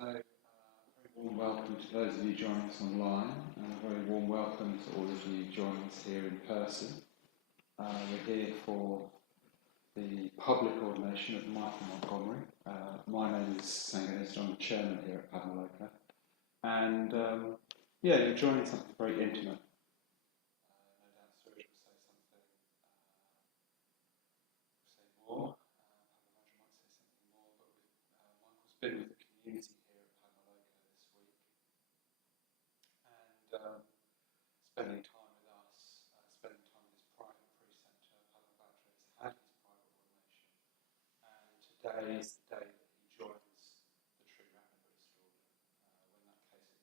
very warm welcome to those of you joining us online, and a very warm welcome to all of you joining us here in person. We're here for the Public Ordination of Michael Montgomery. My name is Sanganis, I'm the chairman here at Padmaloka, and you're joining something very intimate. No doubt Suresh will say something, more. Michael's been with the community here at Padmaloka this week, and spending time with us, spending time in his private preceptor, Padmabhadra, has had his private ordination, and today is the day that he joins the true Rama Buddhist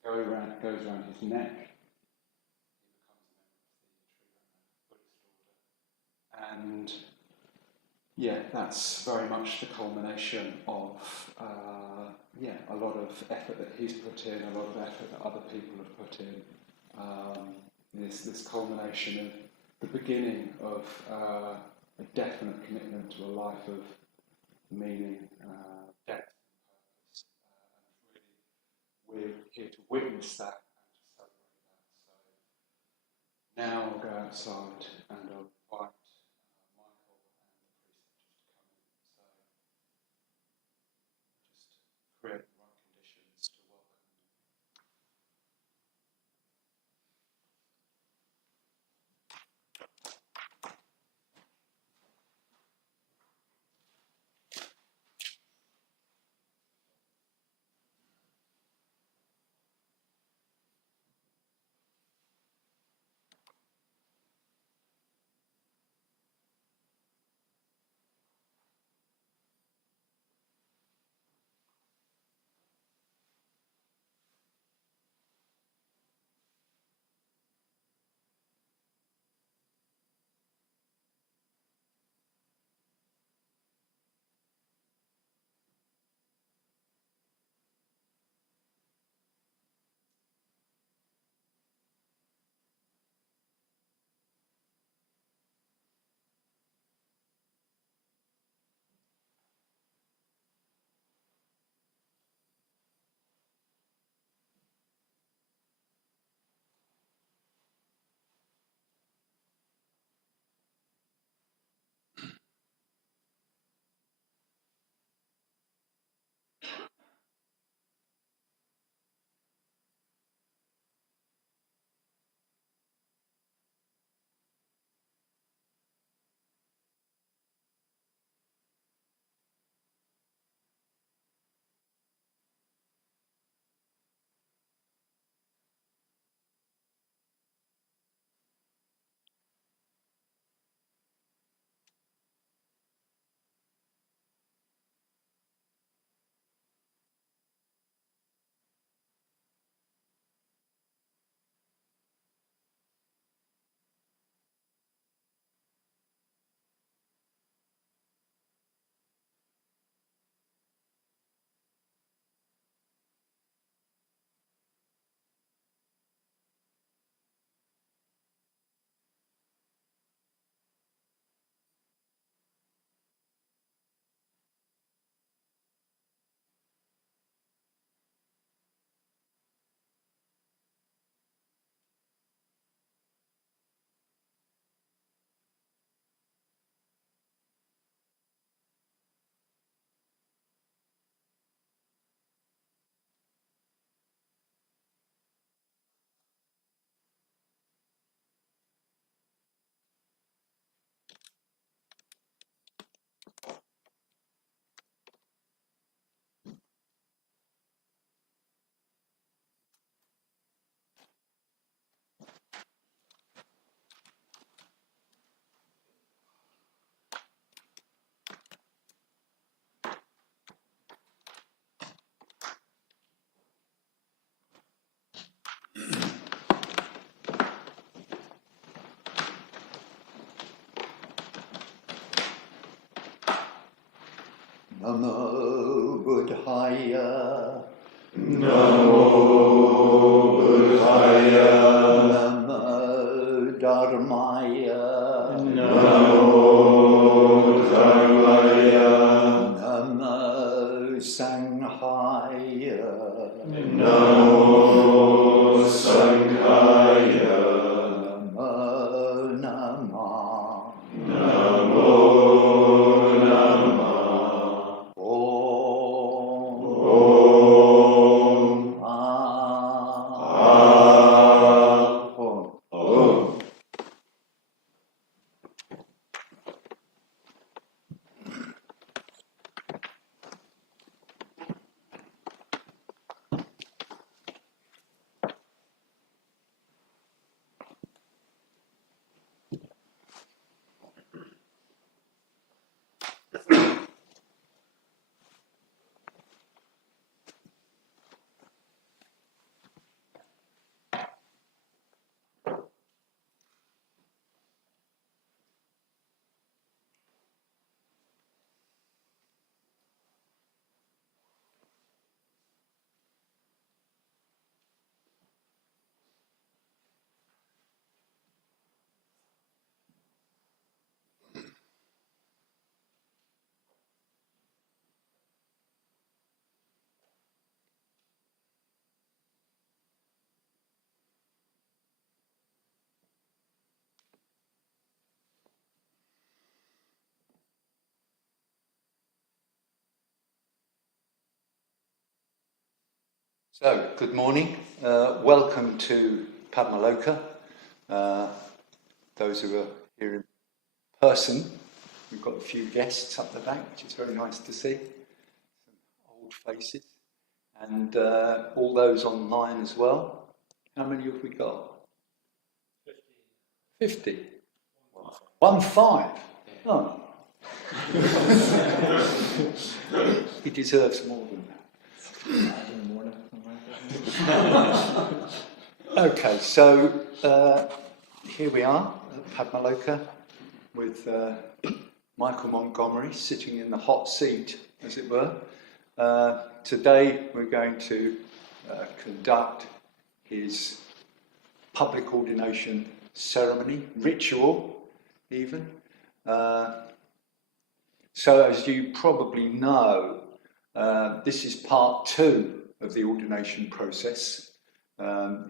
order. When that case goes around his neck, he becomes a member of the true Rama Buddhist order, and that's very much the culmination of a lot of effort that he's put in, a lot of effort that other people have put in. This culmination of the beginning of a definite commitment to a life of meaning, depth and purpose. And really, we're here to witness that and to celebrate that. So now I'll go outside and I'll invite Michael and the preceptors to come in. So just create the right conditions to welcome them. Namo Buddhaya. Namo Buddhaya. Namo Dharmaya. Namo Dharmaya. Namo Sanghaya. So, good morning. Welcome to Padmaloka. Those who are here in person, we've got a few guests up the back, which is very nice to see. Some old faces. And all those online as well. How many have we got? 50. 15. Oh. He deserves more than that. Okay, so here we are at Padmaloka with Michael Montgomery sitting in the hot seat, as it were. Today we're going to conduct his public ordination ceremony, ritual even. So as you probably know, this is part 2 of the ordination process.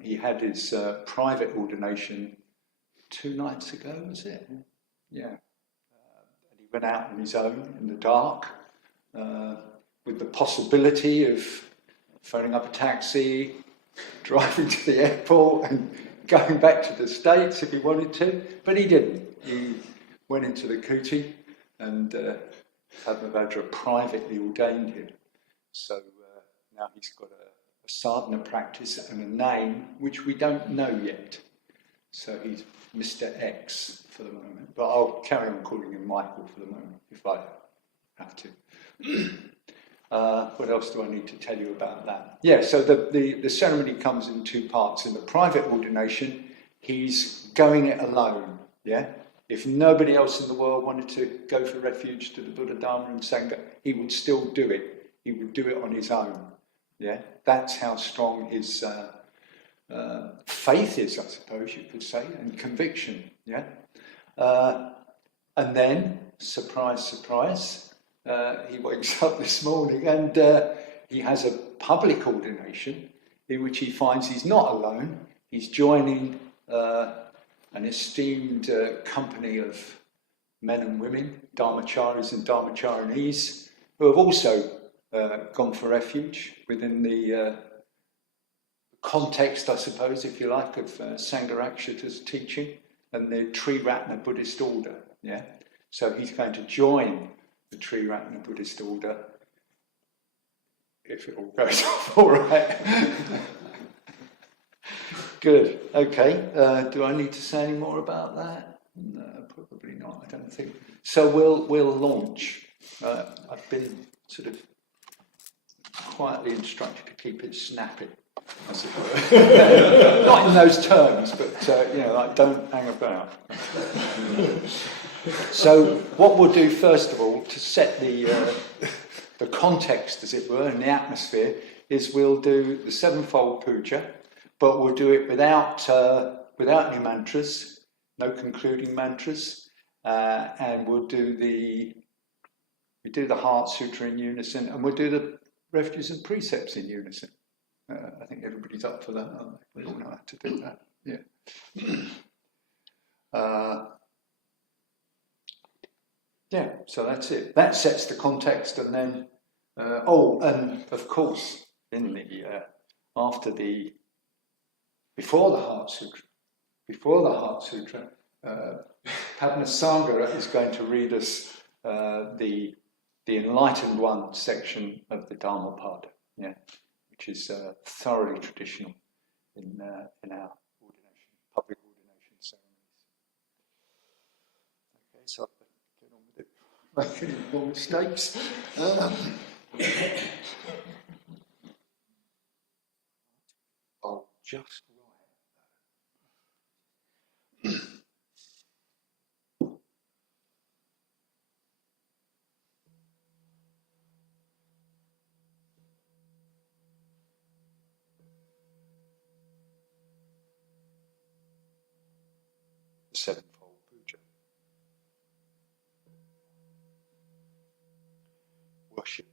He had his private ordination 2 nights ago, was it? Yeah. He went out on his own in the dark with the possibility of phoning up a taxi, driving to the airport and going back to the States if he wanted to, but he didn't. He went into the kuti and Padmabhadra privately ordained him. So now he's got a sadhana practice and a name which we don't know yet. So he's Mr. X for the moment, but I'll carry on calling him Michael for the moment if I have to. What else do I need to tell you about that? Yeah, so the ceremony comes in 2 parts. In the private ordination, he's going it alone, yeah? If nobody else in the world wanted to go for refuge to the Buddha, Dharma and Sangha, he would still do it. He would do it on his own, yeah? That's how strong his faith is, I suppose you could say, and conviction, yeah? And then, surprise, surprise, he wakes up this morning and he has a public ordination in which he finds he's not alone. He's joining an esteemed company of men and women, dharmacharis and dharmacharinis, who have also gone for refuge within the context, I suppose, if you like, of Sangharakshita's teaching and the Triratna Buddhist order. Yeah, so he's going to join the Triratna Buddhist order if it all goes off all right. Good. Okay. Do I need to say any more about that? No, probably not. I don't think. So we'll launch. I've been sort of quietly instructed to keep it snappy, I suppose. Not in those terms, but like don't hang about. So what we'll do first of all to set the context, as it were, and the atmosphere, is we'll do the 7-fold puja. But we'll do it without any mantras, no concluding mantras, and we'll do the Heart Sutra in unison, and we'll do the refuges and precepts in unison. I think everybody's up for that, aren't they? We all know how to do that. Yeah. So that's it. That sets the context, and then and of course in the Before the Heart Sutra, Padmasambhava is going to read us the Enlightened One section of the Dharmapada, which is thoroughly traditional in our public ordination ceremonies. Okay, so I'll get on with it. Making more mistakes. I'll just. The 7-fold puja. Worship.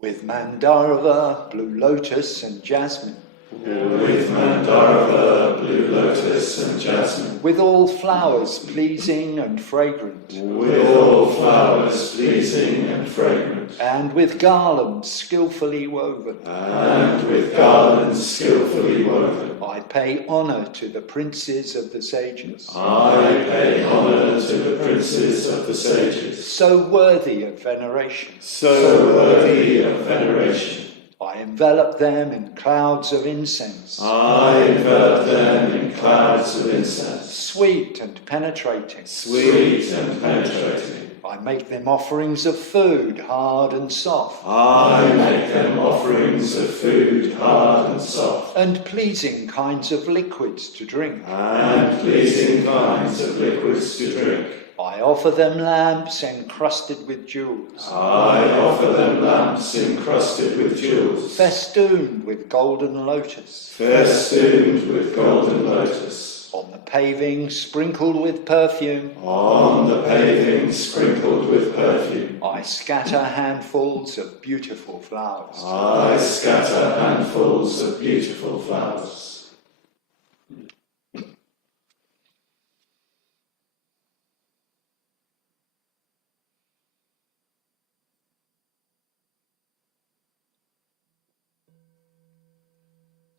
With Mandara, blue lotus and jasmine. With Mandara, blue lotus iris and jasmine, with all flowers pleasing and fragrant, with all flowers pleasing and fragrant, and with garlands skillfully woven. and with garlands skillfully woven. I pay honour to the princes of the sages, I pay honour to the princes of the sages, so worthy of veneration. so worthy of veneration. I envelop them in clouds of incense, I envelop them in clouds of incense, sweet and penetrating. sweet and penetrating. I make them offerings of food, hard and soft, I make them offerings of food, hard and soft, and pleasing kinds of liquids to drink. and pleasing kinds of liquids to drink. I offer them lamps encrusted with jewels, I offer them lamps encrusted with jewels, festooned with golden lotus, festooned with golden lotus, on the paving sprinkled with perfume. on the paving sprinkled with perfume. I scatter handfuls of beautiful flowers. I scatter handfuls of beautiful flowers.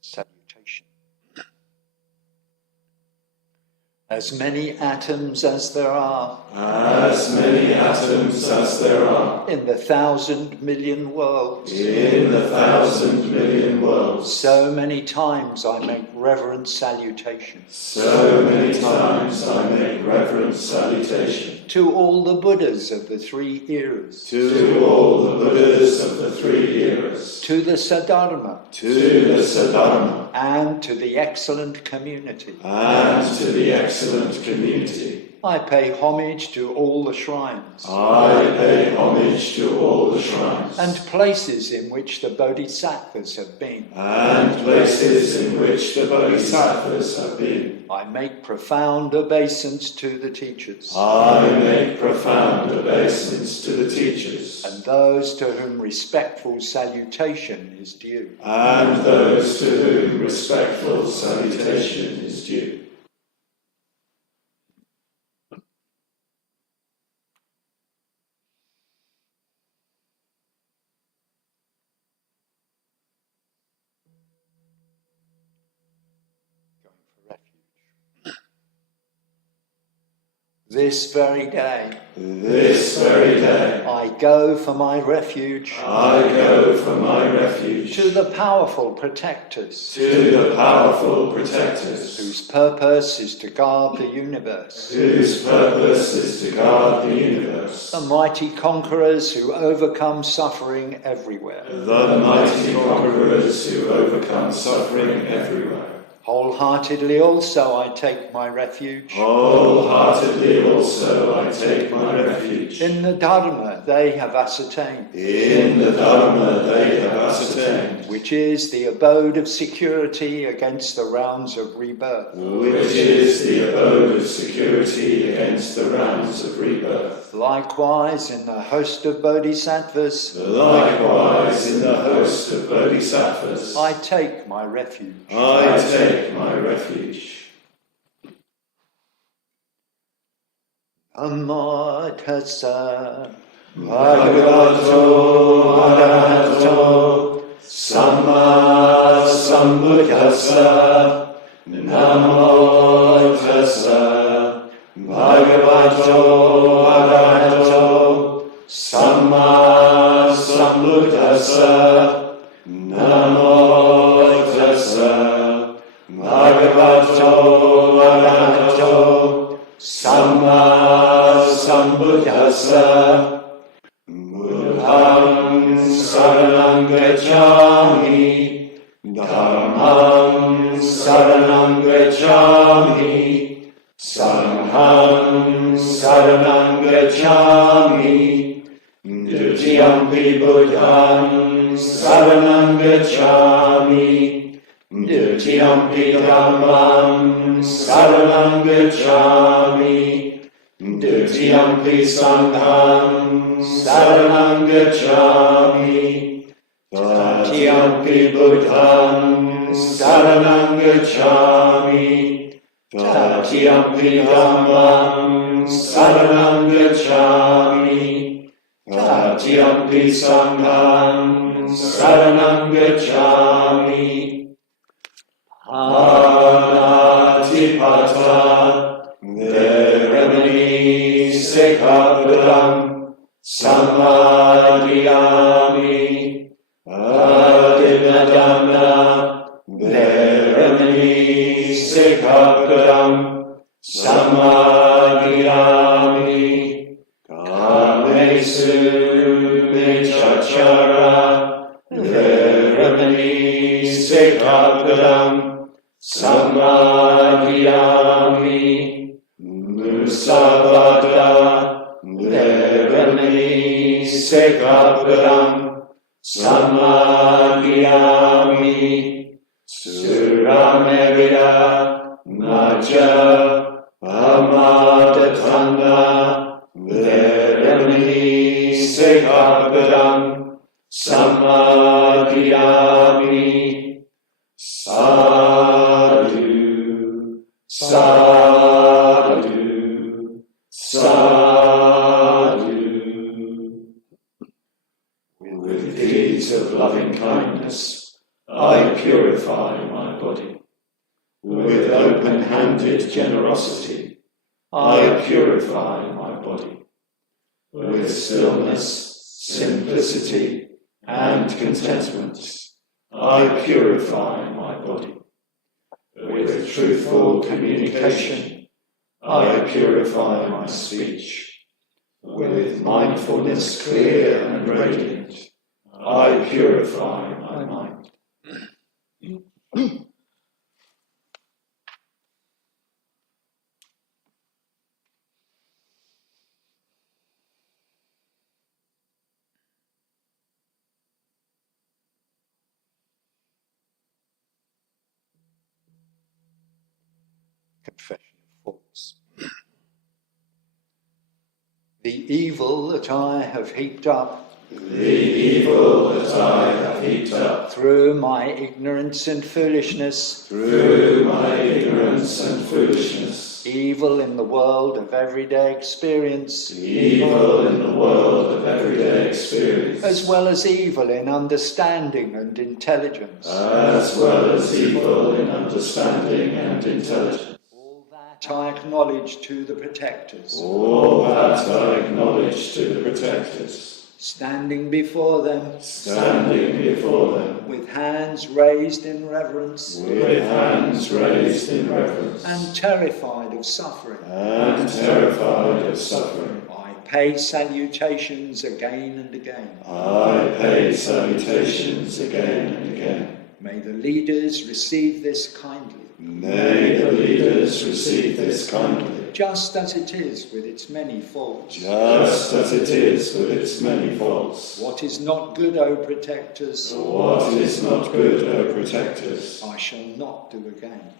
Salutation. As many atoms as there are As many atoms as there are in the 1,000,000,000 worlds, in the 1,000,000,000 worlds, so many times I make reverent salutation so many times I make reverent salutation to all the Buddhas of the three eras, to all the Buddhas of the three eras, to the Sadharma, to the Dharma, and to the excellent community. and to the excellent community. I pay homage to all the shrines I pay homage to all the shrines, and places in which the Bodhisattvas have been. and places in which the Bodhisattvas have been. I make profound obeisance to the teachers I make profound obeisance to the teachers, and those to whom respectful salutation is due. and those to whom respectful salutation is due. Going for refuge. This very day, This very day, I go for my refuge I go for my refuge to the powerful protectors to the powerful protectors, whose purpose is to guard the universe, whose purpose is to guard the universe, the mighty conquerors who overcome suffering everywhere. the mighty conquerors who overcome suffering everywhere. Wholeheartedly also I take my refuge Wholeheartedly also I take my refuge in the Dharma they have ascertained, in the Dharma they have ascertained, which is the abode of security against the rounds of rebirth. which is the abode of security against the rounds of rebirth. Likewise, in the host of bodhisattvas, Likewise, in the host of bodhisattvas, I take my refuge. I take my refuge. Namo tassa Bhagavato Arahato Samma Sambuddhassa. Namo tassa Bhagavato Arahato Samma Sambuddhassa. Namo tassa Bhagavato Arahato Samma Sambuddhassa. Buddham saranam gacchami, Dhammam saranam gacchami, Sangham saranam gacchami, Dutiyampi Buddham saranam gacchami, Dutiyampi Dhammam saranam gacchami, Dutiyampi Sangham saranam gacchami, Tatiyampi Buddham saranam gacchami, Tatyampi dhammam saranam gacchami. Tatyampi sangham saranam gacchami. Anatipata veramani sekhapadam samadhiyami. Adinadamna veramani sekhapadam samadhiyami. Kamesu mechachara veramani sekhapadam samadhiyami. Musavada veramani sekhapadam samadhiyami. Suramevida Maja Amadatanda veramani sekhapadam samadhiyami. Sadhu, sadhu, sadhu. With deeds of loving kindness, I purify my body. With open-handed generosity, I purify my body. With stillness, simplicity, and contentment, I purify my body. With truthful communication, I purify my speech. With mindfulness clear and radiant, I purify my mind. Confession of faults. The evil that I have heaped up, through my ignorance and foolishness, evil in the world of everyday experience, as well as evil in understanding and intelligence, I acknowledge to the protectors. Standing before them. With hands raised in reverence. And terrified of suffering. I pay salutations again and again. May the leaders receive this kindly. Just as it is with its many faults. What is not good, O protectors? I shall not do again.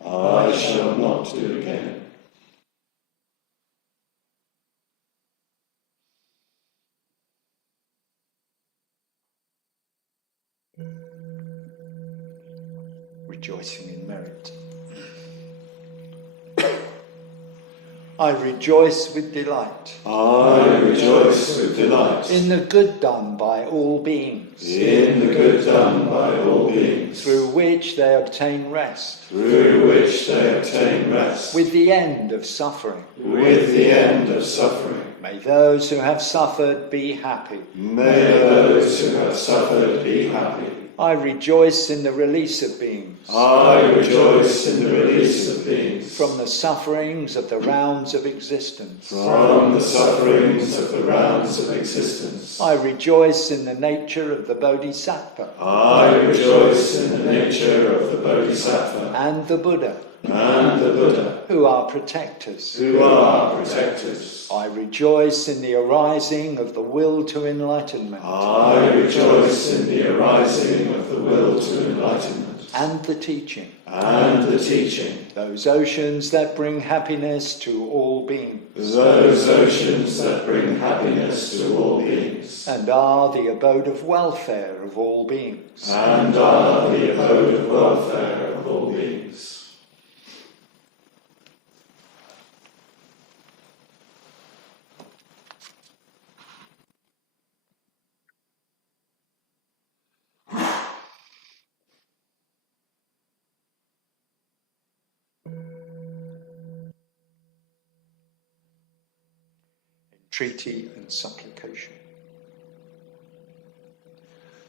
Rejoicing in merit. I rejoice with delight. In the good done by all beings. Through which they obtain rest. With the end of suffering. May those who have suffered be happy. I rejoice in the release of beings. From the sufferings of the rounds of existence. I rejoice in the nature of the Bodhisattva. And the Buddha. Who are protectors. I rejoice in the arising of the will to enlightenment. And the teaching. Those oceans that bring happiness to all beings. And are the abode of welfare of all beings. entreaty and supplication.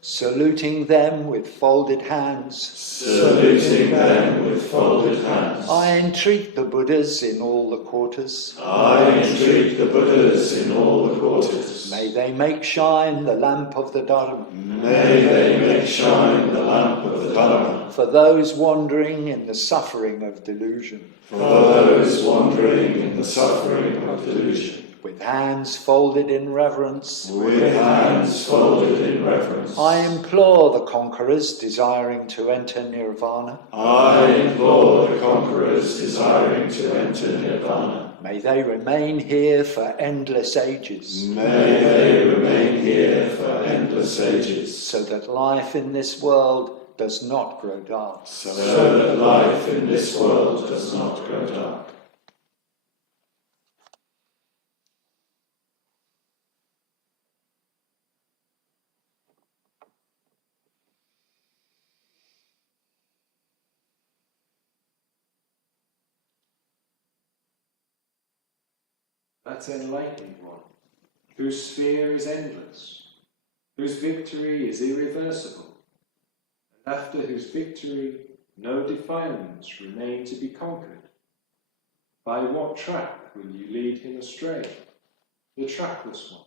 Saluting them with folded hands. Saluting them with folded hands. I entreat the Buddhas in all the quarters. I entreat the Buddhas in all the quarters. May they make shine the lamp of the Dharma. May they make shine the lamp of the Dharma. For those wandering in the suffering of delusion. For those wandering in the suffering of delusion. With hands folded in reverence. With hands folded in reverence. I implore the conquerors desiring to enter nirvana. I implore the conquerors desiring to enter nirvana. May they remain here for endless ages. May they remain here for endless ages. So that life in this world does not grow dark. So that life in this world does not grow dark. That enlightened one, whose sphere is endless, whose victory is irreversible, and after whose victory no defilements remain to be conquered. By what track will you lead him astray, the trackless one?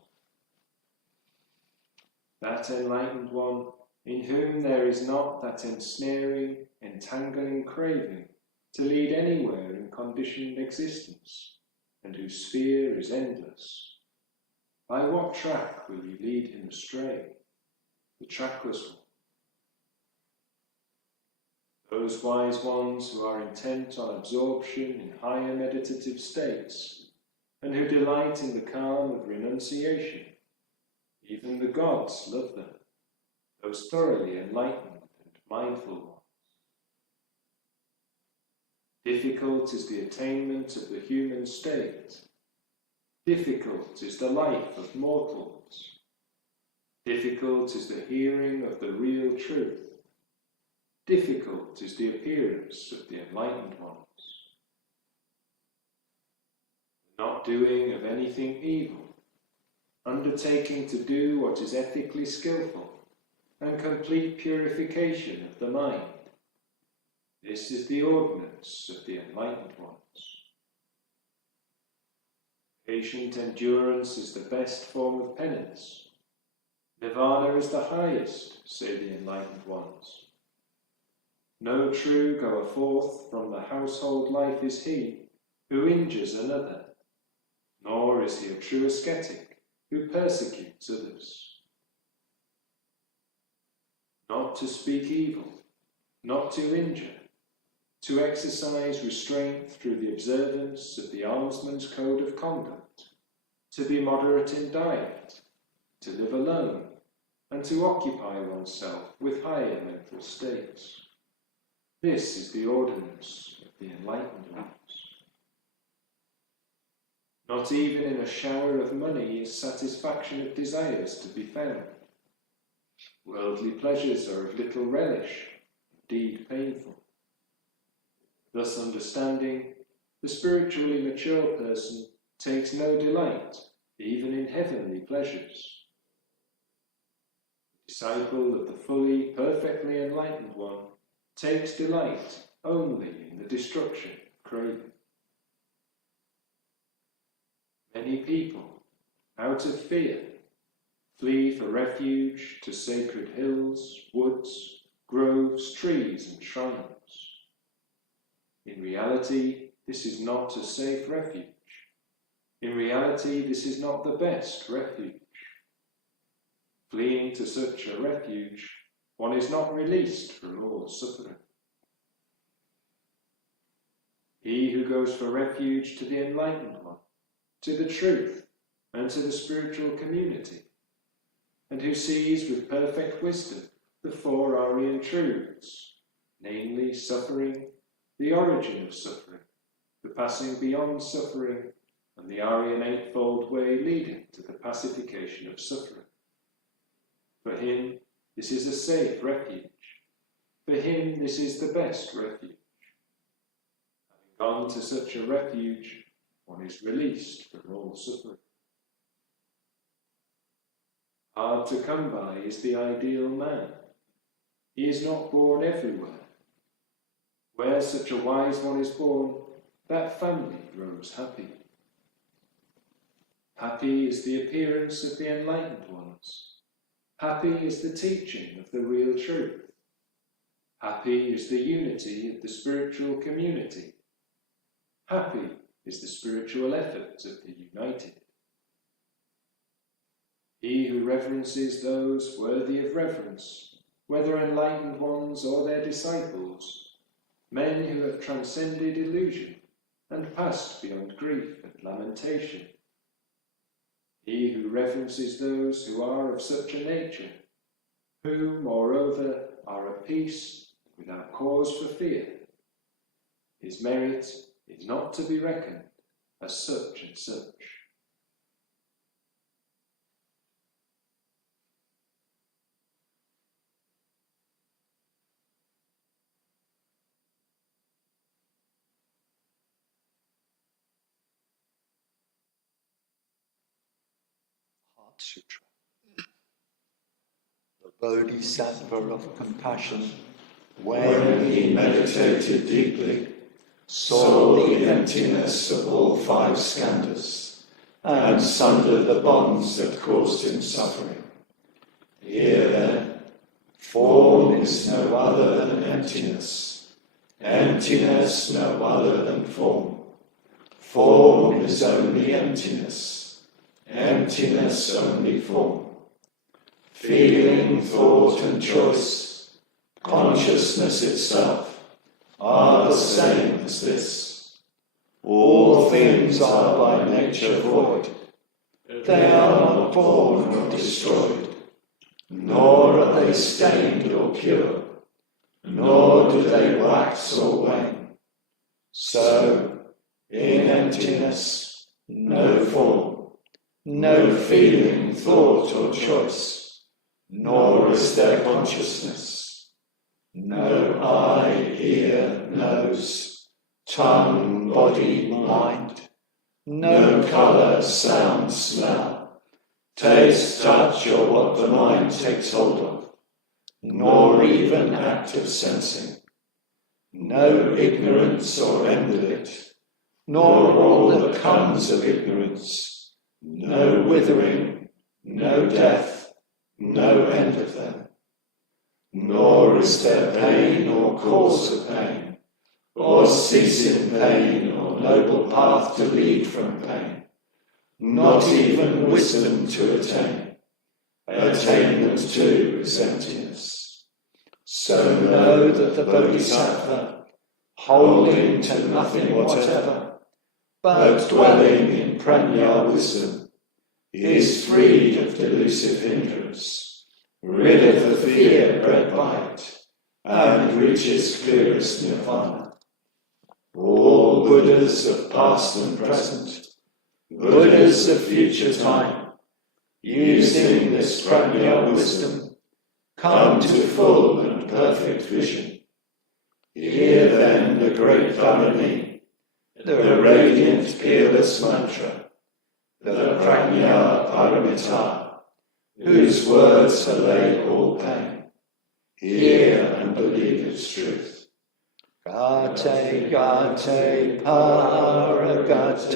That enlightened one, in whom there is not that ensnaring, entangling craving to lead anywhere in conditioned existence, and whose sphere is endless. By what track will you lead him astray, the trackless one? Those wise ones who are intent on absorption in higher meditative states, and who delight in the calm of renunciation, even the gods love them, those thoroughly enlightened and mindful ones. Difficult is the attainment of the human state. Difficult is the life of mortals. Difficult is the hearing of the real truth. Difficult is the appearance of the enlightened ones. Not doing of anything evil, undertaking to do what is ethically skillful, and complete purification of the mind. This is the ordinance of the enlightened ones. Patient endurance is the best form of penance. Nirvana is the highest, say the enlightened ones. No true goer forth from the household life is he who injures another, nor is he a true ascetic who persecutes others. Not to speak evil, not to injure, to exercise restraint through the observance of the almsman's code of conduct, to be moderate in diet, to live alone, and to occupy oneself with higher mental states. This is the ordinance of the enlightened ones. Not even in a shower of money is satisfaction of desires to be found. Worldly pleasures are of little relish, indeed painful. Thus understanding, the spiritually mature person takes no delight even in heavenly pleasures. The disciple of the fully, perfectly enlightened one takes delight only in the destruction of craving. Many people, out of fear, flee for refuge to sacred hills, woods, groves, trees, and shrines. In reality, this is not a safe refuge. In reality, this is not the best refuge. Fleeing to such a refuge, one is not released from all suffering. He who goes for refuge to the enlightened one, to the truth, and to the spiritual community, and who sees with perfect wisdom the four Aryan truths, namely suffering, the origin of suffering, the passing beyond suffering, and the Aryan Eightfold Way leading to the pacification of suffering. For him, this is a safe refuge. For him, this is the best refuge. Having gone to such a refuge, one is released from all suffering. Hard to come by is the ideal man. He is not born everywhere. Where such a wise one is born, that family grows happy. Happy is the appearance of the enlightened ones. Happy is the teaching of the real truth. Happy is the unity of the spiritual community. Happy is the spiritual effort of the united. He who reverences those worthy of reverence, whether enlightened ones or their disciples, men who have transcended illusion and passed beyond grief and lamentation. He who reverences those who are of such a nature, who, moreover, are at peace without cause for fear. His merit is not to be reckoned as such and such. Heart Sutra. The Bodhisattva of compassion, When he meditated deeply, saw the emptiness of all five skandhas, and sundered the bonds that caused him suffering. Here then, form is no other than emptiness, emptiness no other than form. Form is only emptiness, emptiness only form. Feeling, thought and choice, consciousness itself, are the same as this. All things are by nature void. They are not born or destroyed, nor are they stained or pure, nor do they wax or wane. So, in emptiness, no form, no feeling, thought or choice, nor is there consciousness. No eye, ear, nose, tongue, body, mind. No colour, sound, smell, taste, touch, or what the mind takes hold of, nor even act of sensing. No ignorance or end of it, nor all that comes of ignorance. No withering, no death, no end of them. Nor is there pain or cause of pain, or ceasing pain, or noble path to lead from pain. Not even wisdom to attain. Attainment too is emptiness. So know that the Bodhisattva, holding to nothing whatever, but dwelling in prajna wisdom, is freed of delusive hindrance, rid of the fear bred by it, and reaches clearest nirvana. All Buddhas of past and present, Buddhas of future time, using this prajna wisdom, come to full and perfect vision. Hear then the great Dharma, the radiant peerless mantra, the prajna paramita, whose words allay all pain. Hear and believe its truth. Gate, gate, paragate,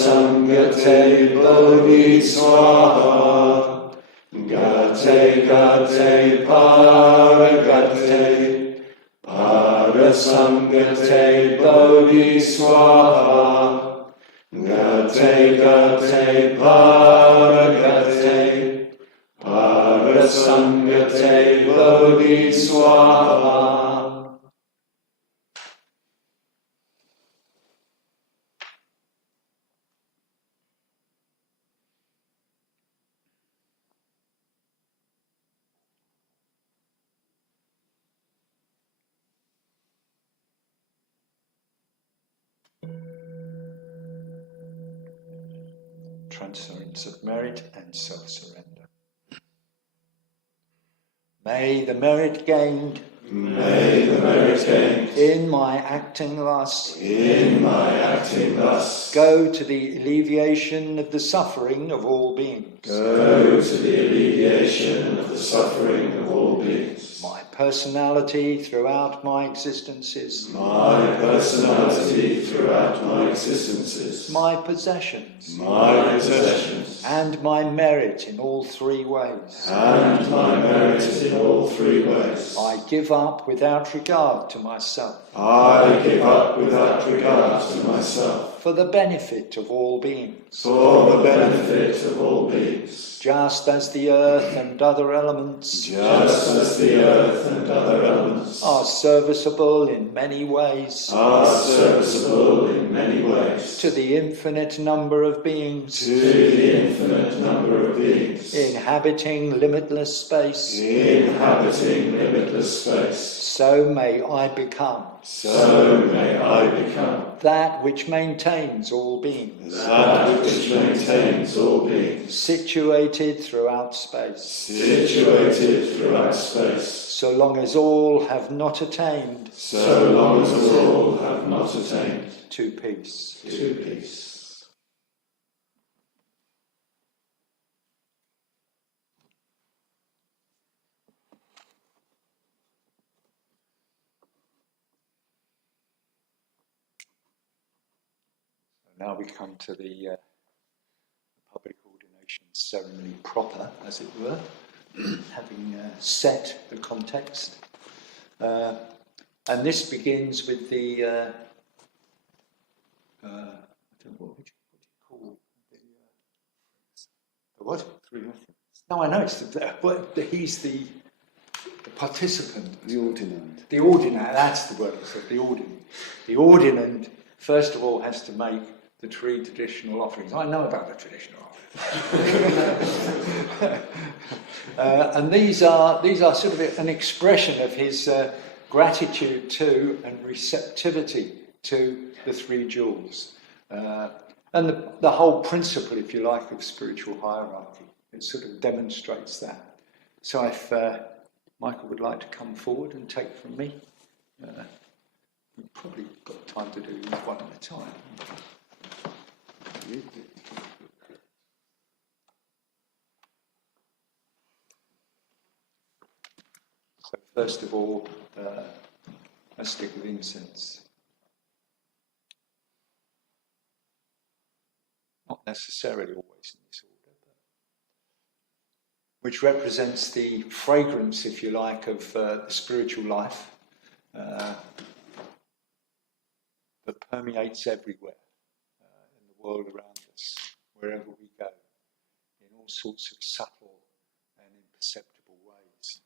Parasangate bodhi swaha. Gate, gate, paragate, parasangate bodhi swaha. Gate, gate, paragate, parasangate bodhi swaha. Transference of merit and self-surrender. May the merit gained May the merit gained In my acting thus. In my acting thus. Go to the alleviation of the suffering of all beings. Go to the alleviation of the suffering of all beings. My personality throughout my existences. My personality throughout my existences. My possessions. My possessions. And my merit in all three ways. And my merit in all three ways. I give up without regard to myself. I give up without regard to myself. For the benefit of all beings. For the benefit of all beings. Just as the earth and other elements. Just as the earth and other elements. Are serviceable in many ways. Are serviceable in many ways. To the infinite number of beings. To the infinite number of beings. Inhabiting limitless space. Inhabiting limitless space. So may I become. So may I become. That which maintains all beings. That which maintains all beings. Situated throughout space. Situated throughout space. So long as all have not attained. So long as all have not attained. To peace. To peace. Now we come to the public ordination ceremony proper, as it were, having set the context. And this begins with the, I don't know, what would you call the what? No, I know, he's the participant. The ordinand. The ordinand, that's the word I said, the ordinand. The ordinand, first of all, has to make the three traditional offerings. I know about the traditional offerings. And these are sort of an expression of his gratitude to and receptivity to the three jewels. And the whole principle, if you like, of spiritual hierarchy. It sort of demonstrates that. So if Michael would like to come forward and take from me, we've probably got time to do one at a time. So first of all, a stick of incense. Not necessarily always in this order, but which represents the fragrance, if you like, of the spiritual life that permeates everywhere in the world around us, wherever we go, in all sorts of subtle and imperceptible ways.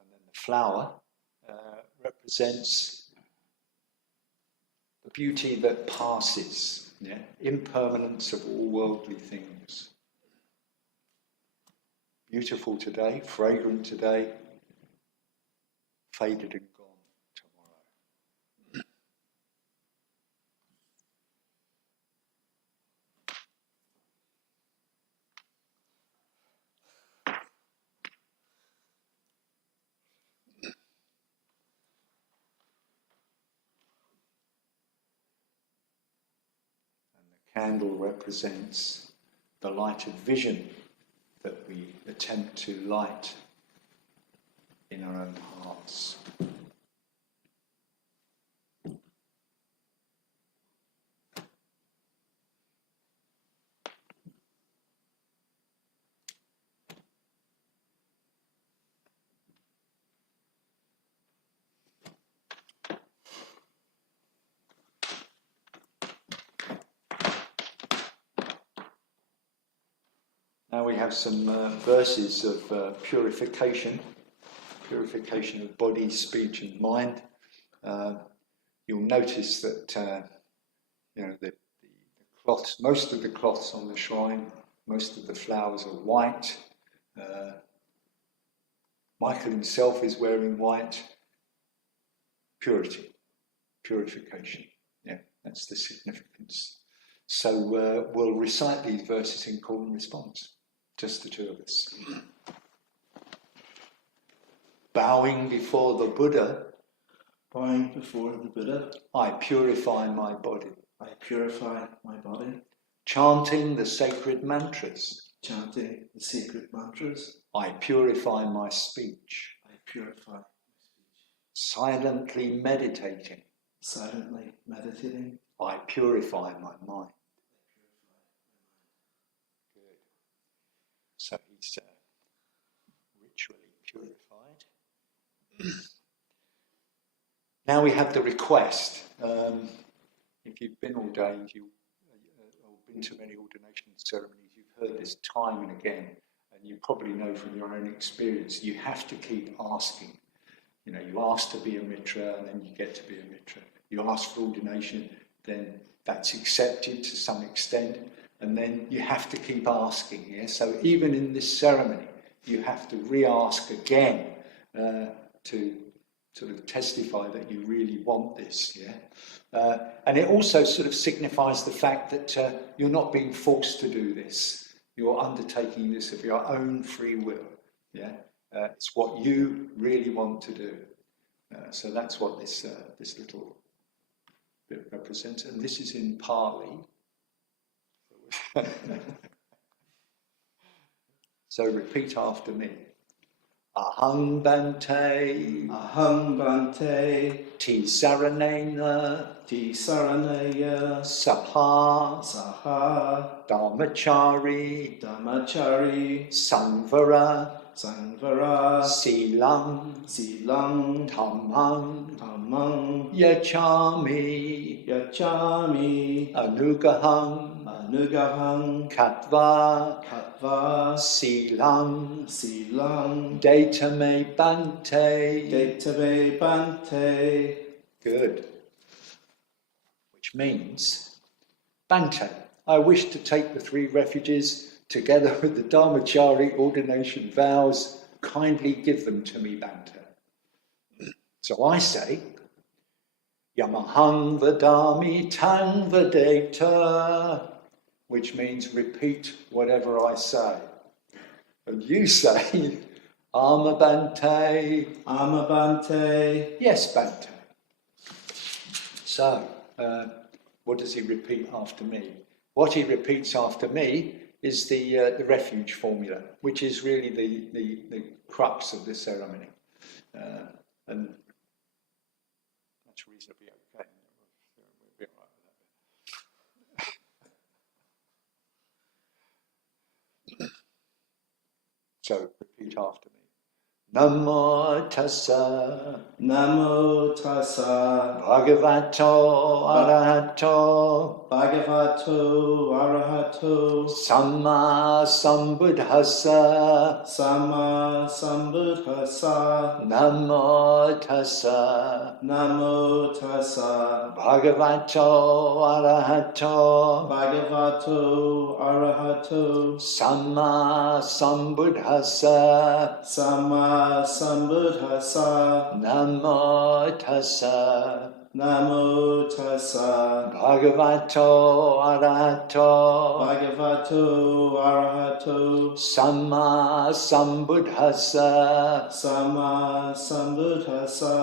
And then the flower represents the beauty that passes, impermanence of all worldly things. Beautiful today, fragrant today, faded and gone tomorrow. Candle represents the light of vision that we attempt to light in our own hearts. Now we have some verses of purification of body, speech and mind. You'll notice that the cloths, most of the cloths on the shrine, most of the flowers are white. Michael himself is wearing white. Purity, purification. Yeah, that's the significance. So we'll recite these verses in call and response, just the two of us. Bowing before the Buddha, Bowing before the Buddha, I purify my body. I purify my body. Chanting the sacred mantras, Chanting the sacred mantras, I purify my speech. I purify my speech. Silently meditating, Silently meditating, I purify my mind. Good. So he's ritually purified. Now we have the request. If you've been ordained, or been to many ordination ceremonies, you've heard this time and again, and you probably know from your own experience, you have to keep asking. You know, you ask to be a mitra, and then you get to be a mitra. You ask for ordination, then that's accepted to some extent, and then you have to keep asking. Yeah? So even in this ceremony, you have to re-ask again to sort of testify that you really want this. Yeah, and it also sort of signifies the fact that you're not being forced to do this. You're undertaking this of your own free will. Yeah, it's what you really want to do. So that's what this little bit represents, and this is in Pali. So repeat after me. Aham Bante, Aham Bante, Ti Saranena, Ti Saranaya, Saha, Saha, Dharmachari, Dharmachari, Samvara, Sangvara, Silam, Silang, Dhammang, Dhammang, Yachami, Yachami, Anugaham, Anugahang, Katva, Katva, Silam, Silang, Datame Bante. Detabe Bante. Good. Which means, Bante, I wish to take the three refuges together with the Dharmachari ordination vows. Kindly give them to me, Bante. So I say, Yamahang Vadami Tang Vadeta, which means repeat whatever I say. And you say, Ama Bante. Ama Bante. Yes, Bante. So, what does he repeat after me? What he repeats after me is the refuge formula, which is really the crux of the ceremony. And that's reasonably okay. We'll be all right with that. So, repeat after me. Namo tassa, Namo tassa, bhagavato arahato, Bhagavato arahato, samma sambuddhassa, Samma sambuddhassa, namo tassa, Namo tassa, bhagavato arahato, Bhagavato arahato, samma sambuddhassa, Samma sambuddhassa, namo tassa, Namo tassa, bhagavato arahato, Bhagavato arahato, samma sambuddhassa, Samma sambuddhassa,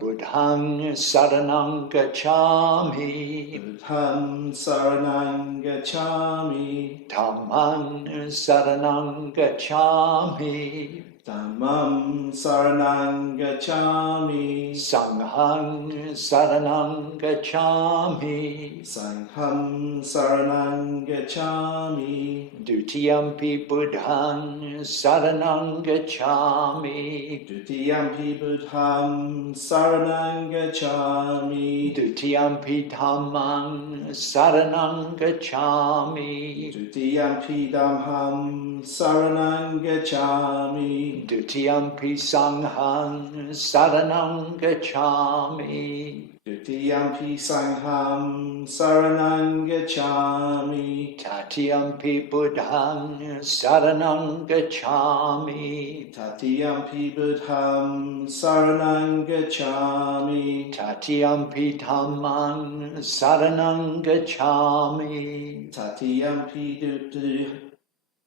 buddhang saranang gacchami, Buddham saranang gacchami, dhammang saranang gacchami, Dhammam saranang gacchami, sanghang saranang gacchami, Sangham saranang gacchami, dutiyampi buddhang saranang gacchami, Dutiyampi buddham saranang gacchami, dutiyampi dhammang saranang gacchami, Dutiyampi dhammam saranang gacchami, Dutiyampi sanghang saranang gacchami. Dutiyampi sangham saranang gacchami. Tatiyampi buddhang saranang gacchami. Tatiyampi buddham saranang gacchami. Tatiyampi dhammang saranang gacchami. Tatiyampi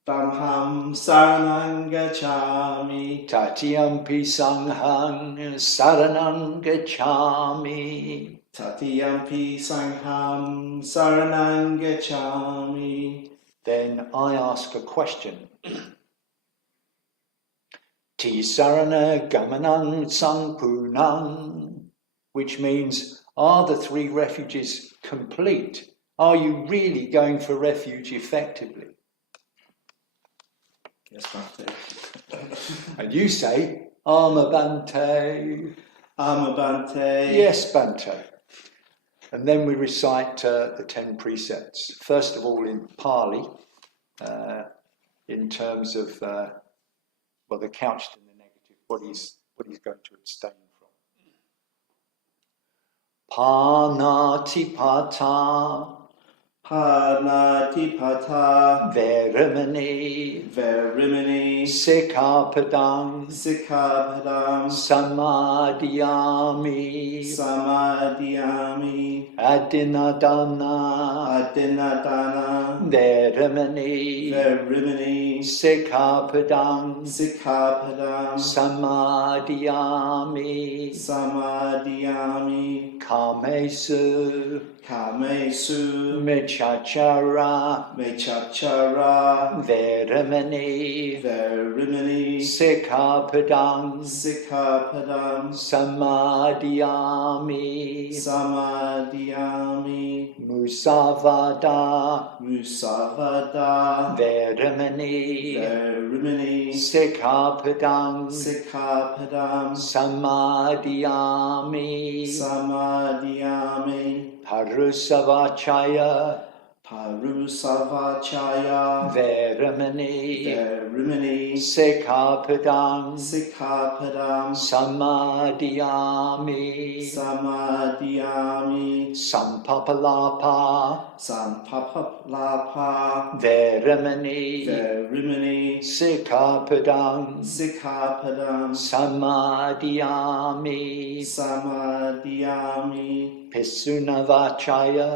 Dhammam saranang gacchami. Tatiyampi sanghang saranang gacchami. Tatiyampi sangham saranang gacchami. Then I ask a question. Ti sarana gamanang sampunang, which means, are the 3 refuges complete? Are you really going for refuge effectively? Yes, Bhante. And you say, Ama Bhante. Ama Bhante. Yes, Bhante. And then we recite the 10 precepts. First of all in Pali, in terms of, they're couched in the negative, what he's going to abstain from. Panatipata. Panatipata. Veramani. Verimani. Sikhapadang. Sikhapadam. Samadhyami. Samadhyami. Adinadana. Adinadana. Veramani. Verimani. Sikhapadang. Sikhapadam. Samadhyami. Samadhyami. Kamesu. Kamesu. Mechachara. Mechachara. Veramani. Verimani. Sikhapadang. Sikhapadam. Samadhyami. Samadhyami. Musavada. Musavada. Veramani. Verimani. Sikhapadang. Sikhapadam. Samadhyami. Samadhyami. Parusavachaya. Parusavachaya. Veramani. Verimani. Sikhapadang. Sikhapadam. Samadhyami. Samadhyami. Sampapalapa. Sampapalapa. Veramani. Verimani. Sikhapadang. Sikhapadam. Samadhyami. Samadhyami. Pisunavachaya.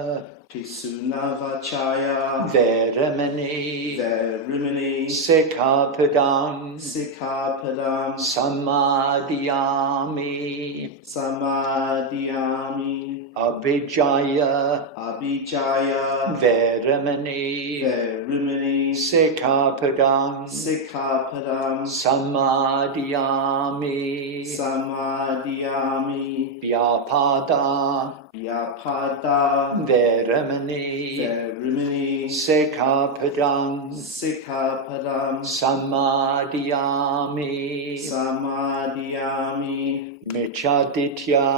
Pisunavachaya. Veramani. Verimani. Sikhapadang. Sikhapadam. Samadhyami. Samadhyami. Abhijaya. Abhijaya. Veramani. Verimani. Sikhapadang. Sikhapadam. Samadhyami. Samadhyami. Vyapada. Vyapada. Veramani. Verimani. Sikhapadang. Sikhapadam. Samadhyami. Samadhyami. Michaditya.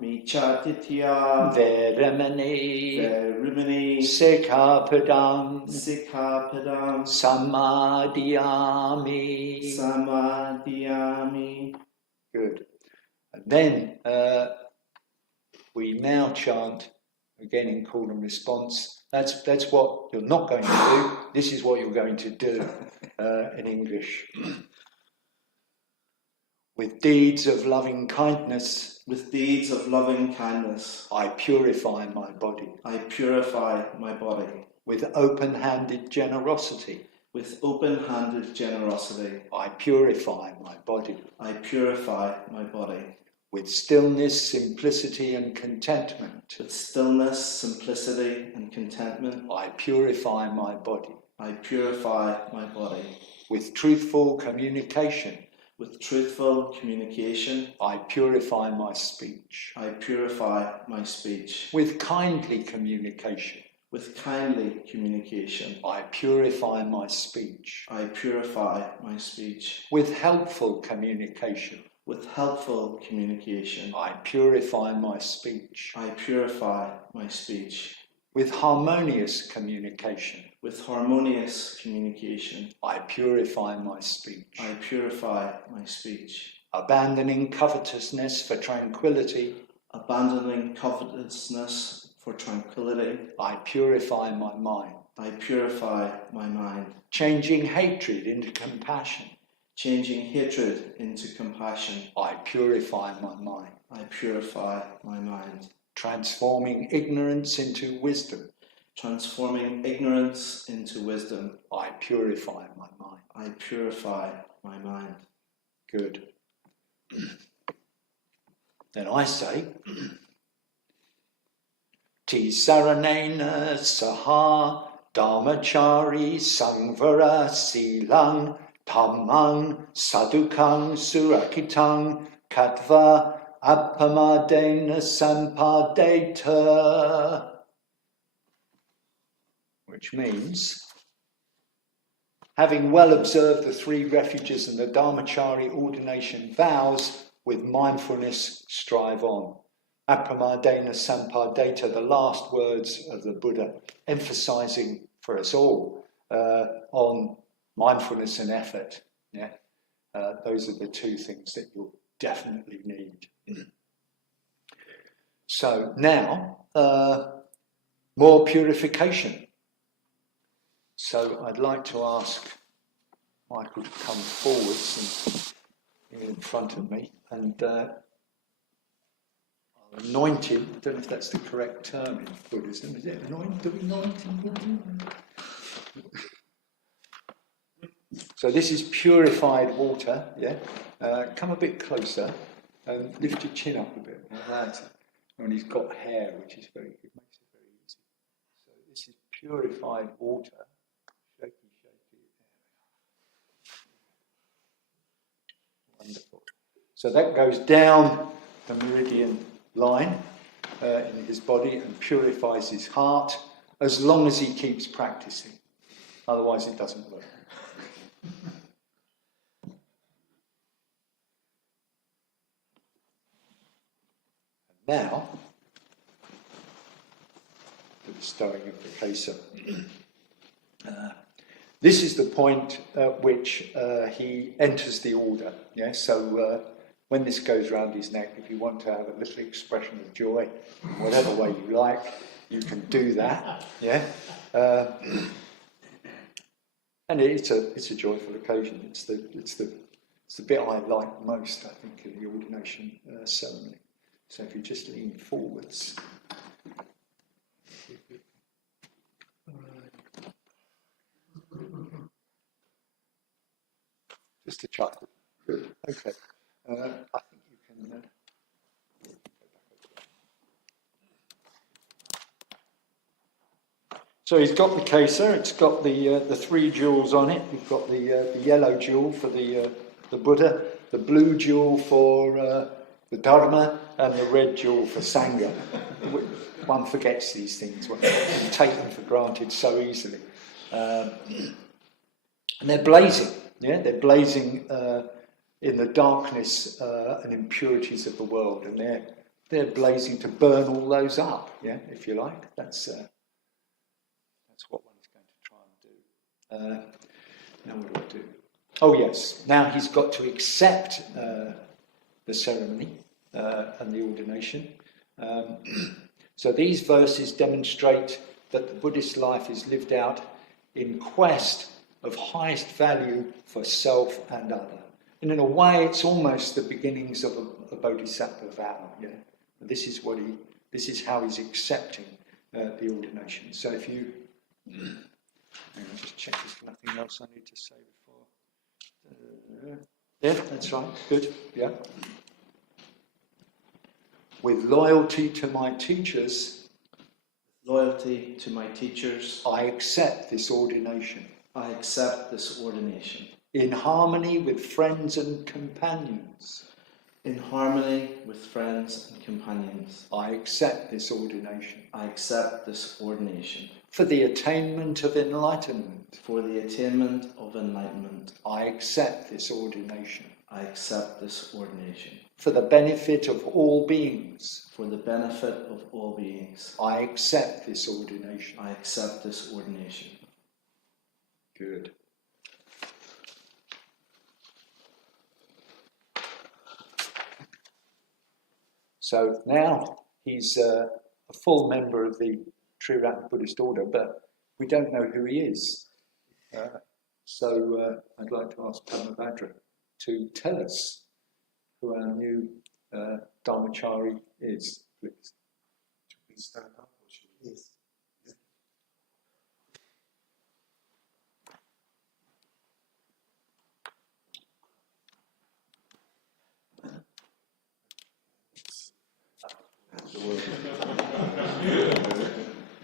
Michatitya. Veramani. Verimani. Sikhapadang. Sikhapadam. Samadhyami. Samadhyami. Good. And then we now chant again in call and response. That's what you're not going to do. This is what you're going to do in English. With deeds of loving kindness, With deeds of loving kindness, I purify my body. I purify my body. With open-handed generosity, With open-handed generosity, I purify my body. I purify my body. With stillness, simplicity, and contentment, With stillness, simplicity, and contentment, I purify my body. I purify my body. With truthful communication, With truthful communication, I purify my speech. I purify my speech. With kindly communication, With kindly communication, I purify my speech. I purify my speech. With helpful communication, With helpful communication, I purify my speech. I purify my speech. with harmonious communication. With harmonious communication, I purify my speech. I purify my speech. Abandoning covetousness for tranquility, Abandoning covetousness for tranquility, I purify my mind. I purify my mind. Changing hatred into compassion, Changing hatred into compassion, I purify my mind. I purify my mind. Transforming ignorance into wisdom, Transforming ignorance into wisdom, I purify my mind. I purify my mind. Good. Then I say, Ti saranena saha dharmachari sangvara silang dhammang sadukang surakitang katva appamadena sampadeta. Which means, having well observed the 3 refuges and the Dharmachari ordination vows, with mindfulness strive on. Appamadena sampadeta, the last words of the Buddha, emphasizing for us all on mindfulness and effort. Yeah, those are the 2 things that you'll definitely need. So now, more purification. So I'd like to ask Michael to come forwards and in front of me, and I'll anoint him. I don't know if that's the correct term in Buddhism. Is it anoint? Do we anoint in Buddhism? So this is purified water. Yeah. Come a bit closer and lift your chin up a bit like that. And he's got hair, which is very good. Makes it very easy. So this is purified water. Wonderful. So that goes down the meridian line in his body and purifies his heart as long as he keeps practicing. Otherwise it doesn't work. Now, the bestowing of the Kesa. This is the point at which he enters the order. Yeah? So when this goes round his neck, if you want to have a little expression of joy, whatever way you like, you can do that. Yeah, and it's a joyful occasion. It's the bit I like most, I think, in the ordination ceremony. So if you just lean forwards. Just a chuckle. Good. Okay. I think you can. So he's got the Kesa. It's got the 3 jewels on it. We've got the yellow jewel for the Buddha, the blue jewel for the Dharma, and the red jewel for Sangha. One forgets these things. You take them for granted so easily. And they're blazing. Yeah, they're blazing in the darkness and impurities of the world, and they're blazing to burn all those up. Yeah, if you like, that's what one is going to try and do. Now what do I do? Oh yes, now he's got to accept the ceremony and the ordination. So these verses demonstrate that the Buddhist life is lived out in quest of highest value for self and other. And in a way, it's almost the beginnings of a bodhisattva vow. Yeah, and this is how he's accepting the ordination. So if you, hang on, just check there's nothing else I need to say before. Yeah, that's right. Good. Yeah. With loyalty to my teachers, I accept this ordination. I accept this ordination. In harmony with friends and companions. In harmony with friends and companions. I accept this ordination. I accept this ordination. For the attainment of enlightenment. For the attainment of enlightenment. I accept this ordination. I accept this ordination. for the benefit of all beings. For the benefit of all beings, I accept this ordination. I accept this ordination. Good. So now he's a full member of the True Latin Buddhist order, but we don't know who he is. So I'd like to ask Padmabhadra to tell us who our new Dharmachari is, please. Should we stand up or should we? Yes.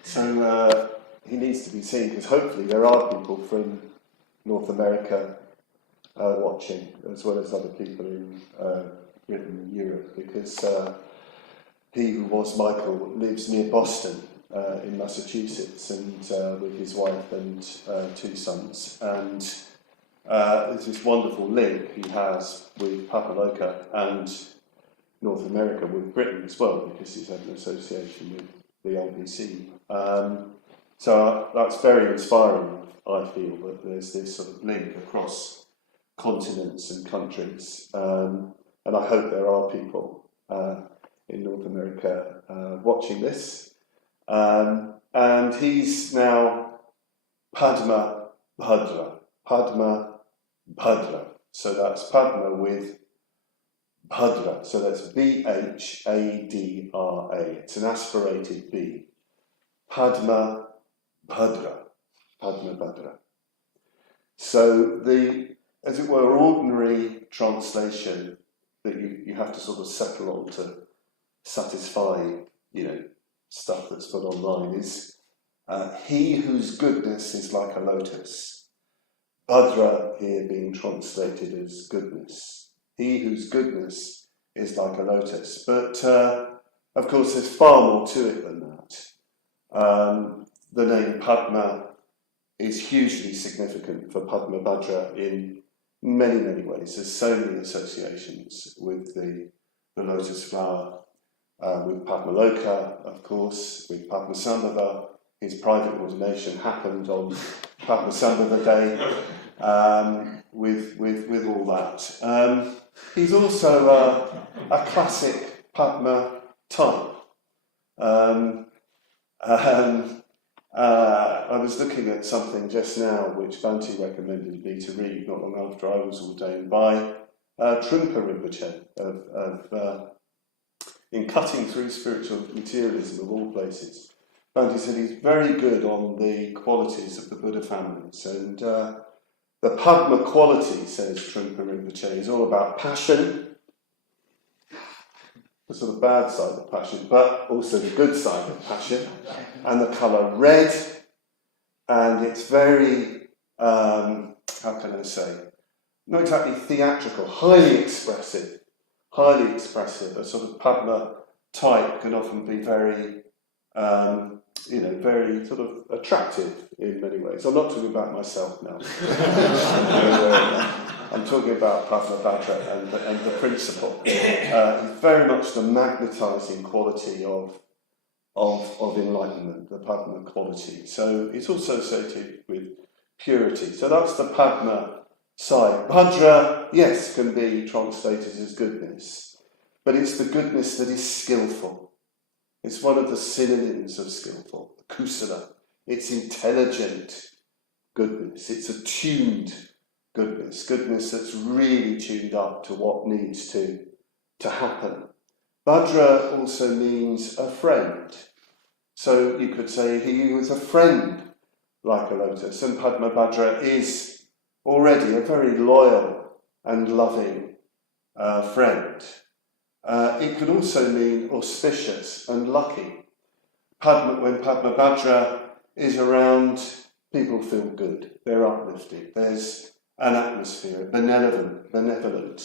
So he needs to be seen because hopefully there are people from North America watching, as well as other people in Britain and Europe, because he who was Michael lives near Boston in Massachusetts, and with his wife and 2 sons, and there's this wonderful link he has with Padmaloka and North America, with Britain as well, because he's had an association with the LBC. So that's very inspiring, I feel, that there's this sort of link across continents and countries, and I hope there are people in North America watching this. And he's now Padmabhadra. Padmabhadra. So that's Padma with Bhadra. So that's Bhadra. It's an aspirated B. Padmabhadra. Padmabhadra. So the, as it were, ordinary translation that you have to sort of settle on to satisfy, stuff that's put online is he whose goodness is like a lotus. Bhadra here being translated as goodness. He whose goodness is like a lotus. But of course there's far more to it than that. The name Padma is hugely significant for Padmabhadra in many, many ways. There's so many associations with the lotus flower, with Padmaloka, of course, with Padmasambhava. His private ordination happened on Padmasambhava Day, with all that. He's also a classic Padma type. I was looking at something just now which Bhante recommended me to read not long after I was ordained by Trungpa Rinpoche in Cutting Through Spiritual Materialism of all places. Bhante said he's very good on the qualities of the Buddha families, and the Padma quality, says Trungpa Rinpoche, is all about passion, the sort of bad side of passion, but also the good side of passion, and the colour red, and it's very, how can I say, not exactly theatrical, highly expressive. A sort of Padma type can often be very, very sort of attractive in many ways. I'm not talking about myself now. I'm talking about Padmabhadra and the principle. Very much the magnetising quality of enlightenment, the Padma quality. So it's also associated with purity. So that's the Padma side. Bhadra, yes, can be translated as goodness, but it's the goodness that is skillful. It's one of the synonyms of skillful, kusala. It's intelligent goodness. It's attuned goodness that's really tuned up to what needs to happen. Bhadra also means a friend. So you could say he was a friend like a lotus, and Padmabhadra is already a very loyal and loving friend. It could also mean auspicious and lucky. When Padmabhadra is around, people feel good, they're uplifted. There's an atmosphere, a benevolent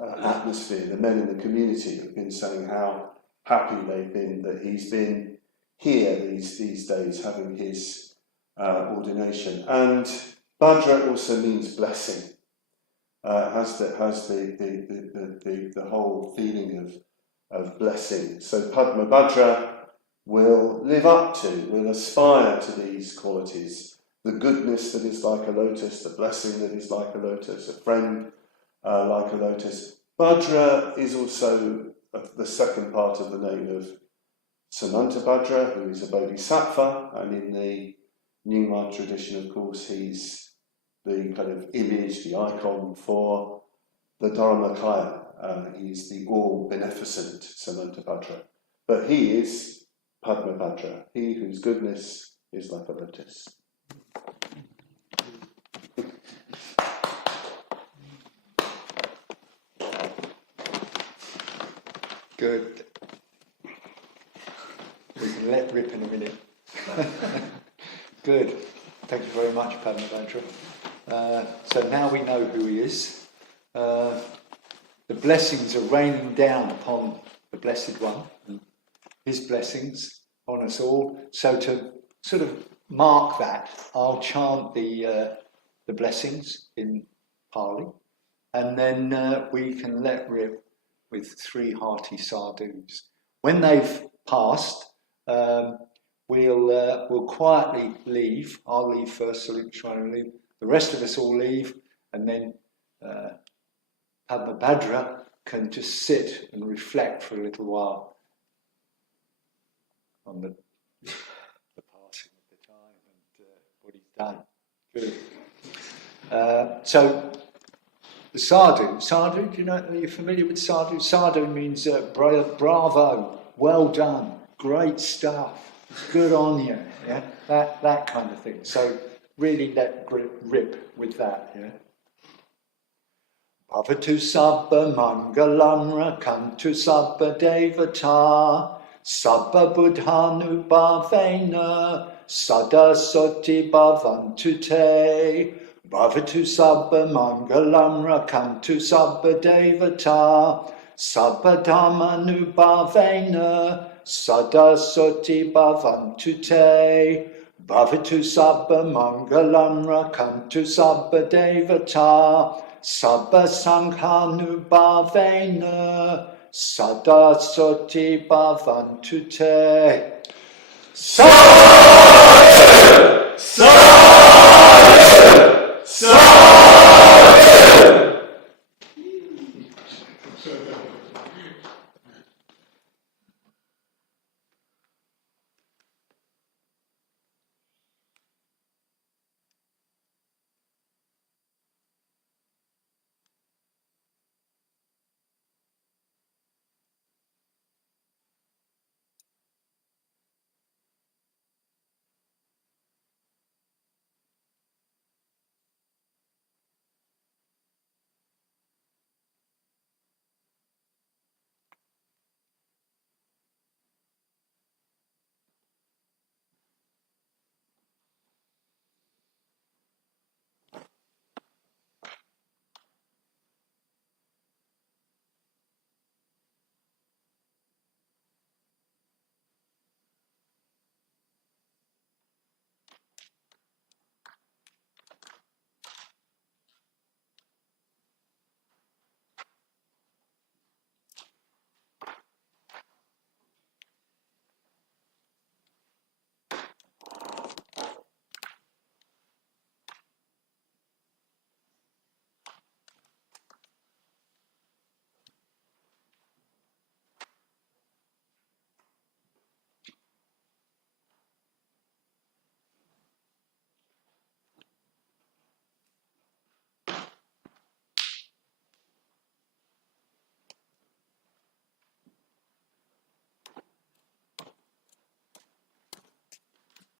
atmosphere. The men in the community have been saying how happy they've been that he's been here these days having his ordination. And Bhadra also means blessing. has the whole feeling of blessing. So Padmabhadra will live up to, will aspire to these qualities. The goodness that is like a lotus, the blessing that is like a lotus, a friend like a lotus. Bhadra is also the second part of the name of Samantabhadra, who is a bodhisattva, and in the Nyingma tradition, of course, he's the kind of image, the icon for the Dharmakaya. He's the all-beneficent Samantabhadra. But he is Padmabhadra, he whose goodness is like a lotus. Good. We can let rip in a minute. Good. Thank you very much, Padmabhadra. So now we know who he is. The blessings are raining down upon the Blessed One, his blessings on us all. So to sort of mark that, I'll chant the blessings in Pali, and then we can let rip with 3 hearty sadhus. When they've passed, we'll quietly leave. I'll leave first, so we try and leave. The rest of us all leave, and then Padmabhadra can just sit and reflect for a little while on the passing of the time and what he's done. Good. So the sadhu, do you know, are you familiar with sadhu? Sadhu means bravo, well done, great stuff, good on you, yeah, that kind of thing. So really let rip with that, yeah. Bhavatu sabba mangalam rakantu sabba devata sabba buddhanu bhavena sada soti bhavantu te. Bhavatu sabba mangalam rakantu sabba devata sabba dhammanu bhavena sada soti bhavantu te. Bhavatu sabba mangalam rakantu sabba devata sabba sanghanu bhavena sada soti bhavantu te. Sadhu! Sadhu! Sadhu! Sadhu!